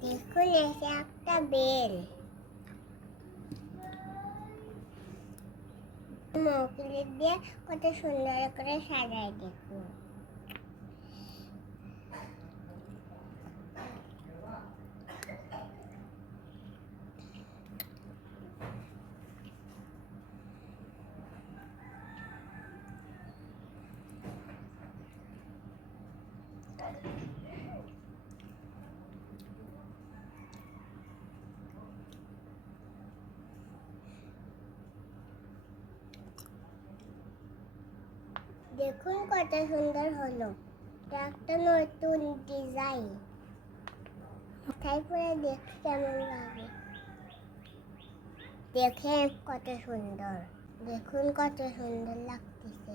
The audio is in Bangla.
দেখুন এসে একটা বেল। মৌকুলি দিয়ে কত সুন্দর করে সাজায় দেখুন। দেখুন কত সুন্দর হলো। একটা নতুন ডিজাইন মাথায় পরে দেখতে কেমন লাগে। দেখে কত সুন্দর। দেখুন কত সুন্দর লাগতেছে।